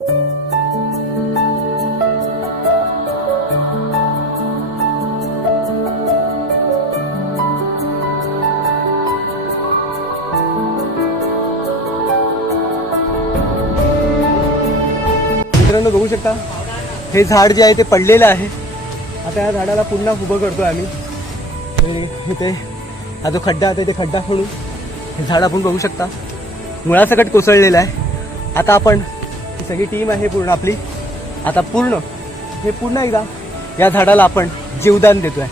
मित्रांनो बघू शकता हे झाड जे आहे ते पडलेलं आहे. आता या झाडाला पुन्हा उभं करतोय आम्ही. इथे हा जो खड्डा आहे ते खड्डा खोडून हे झाड आपण बघू शकता मुळासकट कोसळलेलं आहे. आता आपण ही सगळी टीम आहे पूर्ण आपली आता पुन्हा एकदा या झाडाला आपण जीवदान देतोय.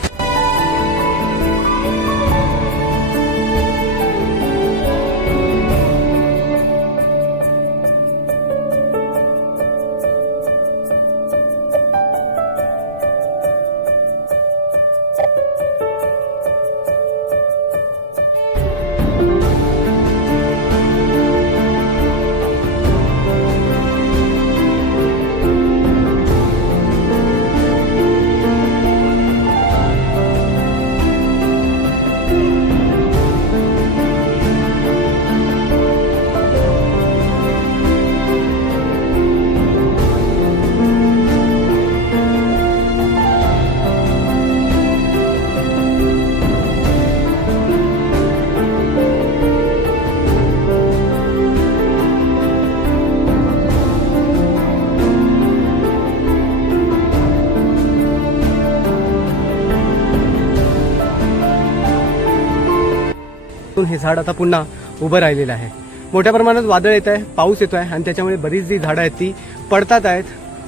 हे झाड आता पुन्हा उभं राहिलेलं आहे. मोठ्या प्रमाणात वादळ येत आहे, पाऊस येतो आहे आणि त्याच्यामुळे बरीच जी झाडं आहेत ती पडतात आहेत,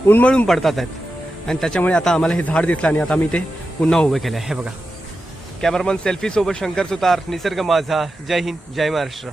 उन्मळून पडतात आहेत आणि त्याच्यामुळे आता आम्हाला हे झाड दिसलं आणि आता मी ते पुन्हा उभं केलं आहे. हे बघा. कॅमेरामन सेल्फी सोबत शंकर सुतार, निसर्ग माझा. जय हिंद, जय महाराष्ट्र.